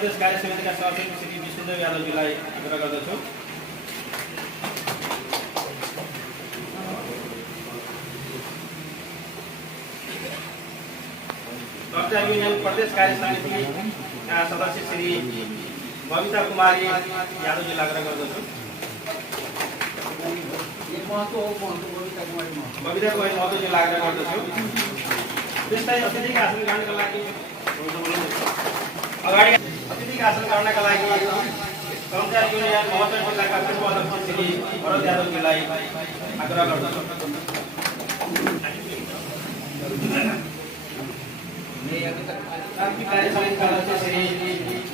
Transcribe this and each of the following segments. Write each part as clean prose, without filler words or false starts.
प्रदेश कार्य समितिका सभापति श्री विष्णुदेव यादवजीलाई आग्रह गर्दछु। कर्मचारी युनियन प्रदेश कार्य समितिका सदस्य श्री बबिता कुमारी यादवजीलाई आग्रह गर्दछु। बबिता कुमारी महतोजीलाई आग्रह गर्दछु। त्यस्तै अतिथिका आसन ग्रहणका लागि अतिथिका आसन ग्रहणका लागि कर्मचारी युनियन महोत्तरी जिल्लाका पूर्व अध्यक्ष श्री भरत यादवजीलाई आग्रह गर्दछु। कार्य समितिका अध्यक्ष श्री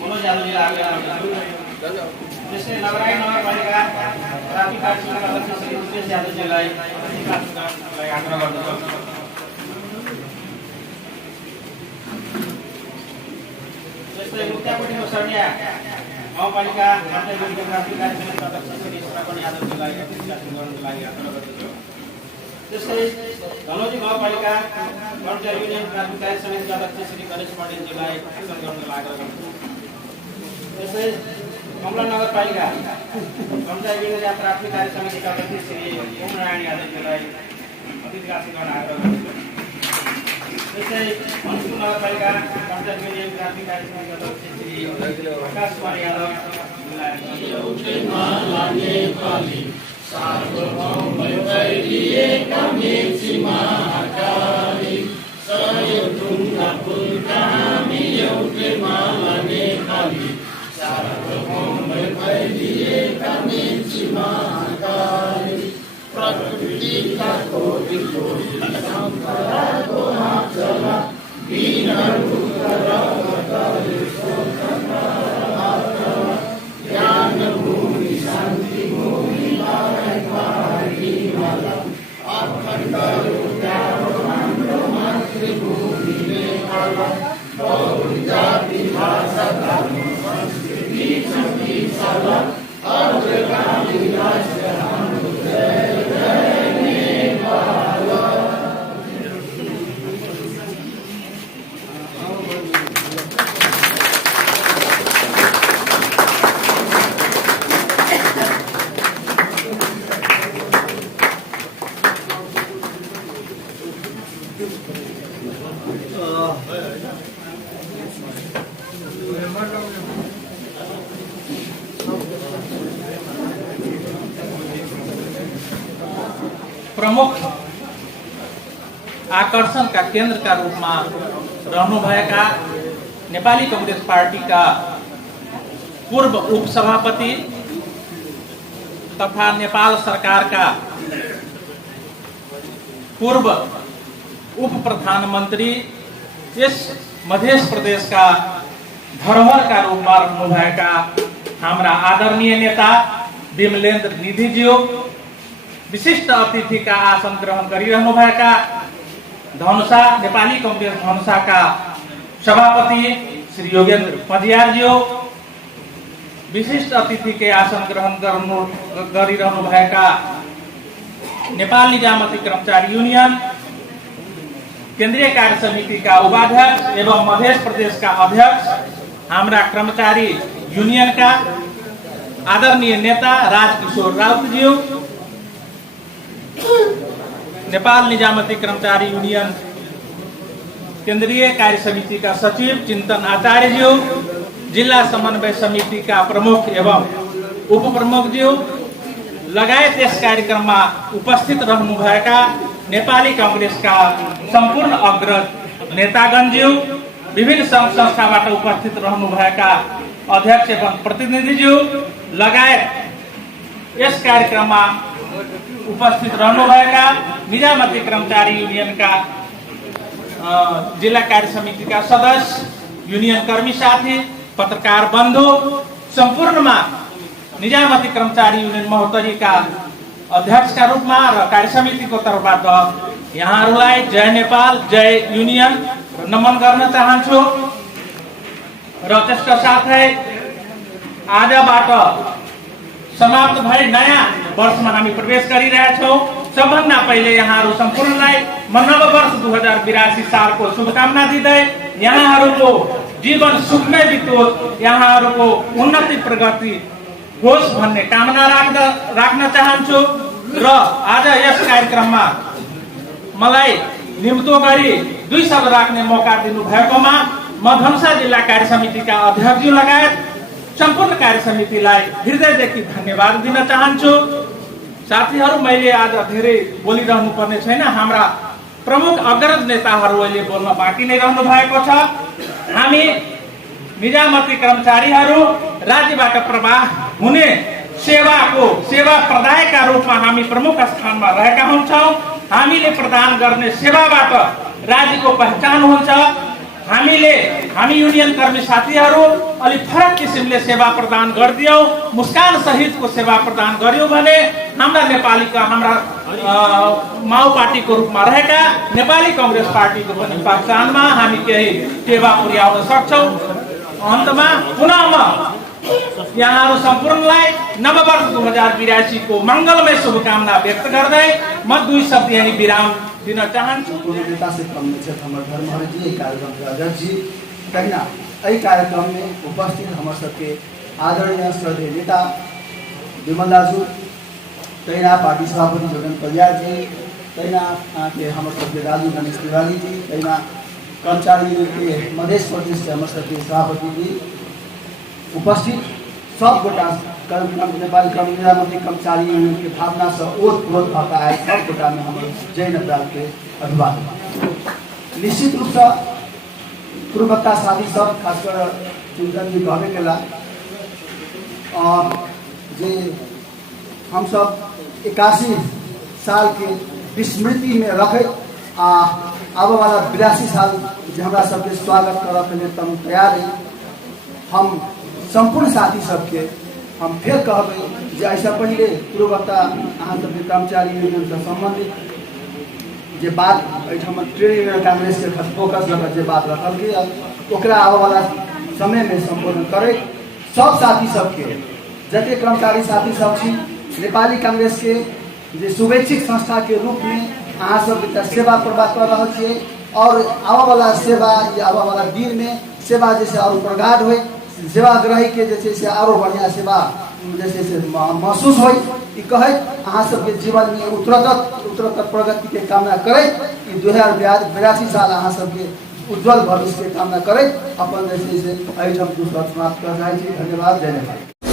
मनोज यादवजीलाई आग्रह गर्दछु। त्यसै नगराई नगरपालिका ट्राफिक कार्य समितिका अध्यक्ष श्री रुपेश यादवजीलाई आग्रह गर्दछु। त्यस्तै मुक्तापुर सरनिया गाउँपालिका ट्राफिक कार्य समितिका अध्यक्ष श्री श्रवण यादवजीलाई आसन ग्रहणको लागि आग्रह गर्दछु। त्यस्तै धनौजी गाउँपालिका कर्मचारी युनियन ट्राफिक कार्य समितिका अध्यक्ष श्री गणेश पौडेलजीलाई आसन ग्रहणको लागि आग्रह गर्दछु। त्यस्तै कमला नगरपालिका कर्मचारी युनियन ट्राफिक कार्य समितिका अध्यक्ष श्री ओमनारायण यादवजीलाई अतिथिका आसन ग्रहण आग्रह गर्दछु। त्यस्तै मनपुर नगरपालिका कर्मचारी युनियन ट्राफिक कार्य समितिका अध्यक्ष श्री प्रकाश कुमार यादवजीलाई प्रमुख आकर्षण का केंद्र का रूप में रहनुभएका नेपाली कांग्रेस पार्टी का पूर्व उपसभापति तथा नेपाल सरकार का पूर्व उप प्रधानमंत्री, इस मध्य प्रदेश का धरोहर का रूप में रहनुभएका हाम्रा आदरणीय नेता विमलेन्द्र निधिज्यू, विशिष्ट अतिथि का आसन ग्रहण गरिरहनुभएका धनुषा नेपाली कांग्रेस धनुषा का सभापति श्री योगेन्द्र पजियारज्यू, विशिष्ट अतिथि के आसन ग्रहण गरिरहनुभएका नेपाल निजामती कर्मचारी यूनियन केंद्रीय कार्य समिति का उपाध्यक्ष एवं मध्य प्रदेश का अध्यक्ष हाम्रा कर्मचारी यूनियन का आदरणीय नेता राजकिशोर राउतज्यू, नेपाल निजामती कर्मचारी यूनियन केंद्रीय कार्य समिति का सचिव चिंतन आचार्यज्यू, जिला समन्वय समिति का प्रमुख एवं उप प्रमुखज्यू लगायत इस कार्यक्रम में उपस्थित रहनुभएका नेपाली कांग्रेस का संपूर्ण अग्रज नेतागणज्यू, विभिन्न संघ संस्थाबाट उपस्थित रहनुभएका अध्यक्ष एवं प्रतिनिधिज्यू लगायत इस कार्यक्रम में उपस्थित रहनुभएका निजामती कर्मचारी यूनियन का जिला कार्य समिति का सदस्य, यूनियन कर्मी साथी, पत्रकार बंधु, संपूर्ण में निजामती कर्मचारी यूनियन महोत्तरी का अध्यक्ष का रूप में र कार्य समिति को तर्फबाट यहाँहरूलाई जय नेपाल जय यूनियन नमन गर्न चाहन्छु र त्यसका साथै आजबाट समाप्त भए नयाँ वर्षमा हामी प्रवेश गरिरहेका छौं। सबभन्दा पहिले यहाँहरू सम्पूर्णलाई नव वर्ष 2082 सालको शुभकामना दिँदै यहाँहरूको जीवन सुखमय बितोस्, यहाँहरूको उन्नति प्रगति होस् भन्ने कामना राख्न चाहन्छु। र आज यस कार्यक्रममा मलाई निम्तो गरी 2 शब्द राख्ने मौका दिनुभएकोमा म धनुषा जिल्ला कार्य समितिका अध्यक्षज्यू लगायत सम्पूर्ण कार्य समितिलाई हृदयदेखि धन्यवाद दिन चाहन्छु। साथीहरू, मैले आज धेरै बोलिरहनु पर्ने छैन। हाम्रा प्रमुख अग्रज नेताहरू अहिले बोल्न बाँकी नै रहनु भएको छ। हामी निजामती कर्मचारीहरू राज्यबाट प्रवाह हुने सेवा प्रदायकका रूपमा हामी प्रमुख स्थानमा रहेका हुन्छौँ। हामीले प्रदान गर्ने सेवाबाट राज्यको पहिचान हुन्छ। हामी युनियन कर्मी साथीहरू अलिक फरक किसिमले सेवा प्रदान गरिदियौँ, मुस्कान सहितको सेवा प्रदान गर्यौँ भने हाम्रा नेपालीका हाम्रा माओ पार्टीको रूपमा रहेका नेपाली कांग्रेस पार्टीको पनि पहिचानमा हामी केही टेवा पुर्याउन सक्छौँ। अन्तमा पुनः म यहाँहरू सम्पूर्णलाई नववर्ष 2082 को मंगलमय शुभकामना व्यक्त गर्दै म 2 शब्द यही विराम दिन चाहन्छु। नेता से कम हमारे धर्महर जी कार्यक्रम के अध्यक्ष जी कहिना यही कार्यक्रम में उपस्थित हम सबके आदरणीय श्रद्धेय नेता विमल दाजू, तैना पार्टी सभापति जोगन परियार जी, तैना के हम सबके राजू गणेश तिवारी जी, तैना कर्मचारी के मधेश प्रदेश से हम सबके सभापति जी उपस्थित सब गोटा नेपाली निजामती कर्मचारी यूनियन के भावना से ओतप्रोत भएका आए सब गोटा में हम जय नेपाल के अभिवादन। निश्चित रूप से पूर्वता साथी सब खासकर चिंतन जी कहने के ला जे हम सब 81 साल के विस्मृति में रखे अब वाला 82 साल जो हमारा सबके स्वागत करने के लिए तम तैयार है। हम संपूर्ण साथी सबके हम फिर कहबे जे ऐसा पहले पूर्वता अहाँ सबके कर्मचारी यूनियन से संबंधित जे बात एठम ट्रेड यूनियन कांग्रेस के फोकस लगा जे बात रखल गया ओकरा आवे वाला समय में संबोधन करे। सब साथी सबके जते कर्मचारी साथी सब छी नेपाली कांग्रेस के जे शुभेच्छिक संस्था के रूप में अहाँ सब सेवा प्रवाह कर रहा छे और आवे वाला सेवा या आवे वाला दिन में सेवा जैसे और प्रगाढ़ हो सेवाग्राही के जैसे से आरो बढ़िया सेवा जैसे से महसूस हो कहे अहाँ सबके जीवन में उत्तरोत्तर प्रगति के कामना करे। 2082 साल अहाँ सबके उज्जवल भविष्य के कामना करे। अपन जैसे से समाप्त कर रहे। धन्यवाद। जय नेपाल।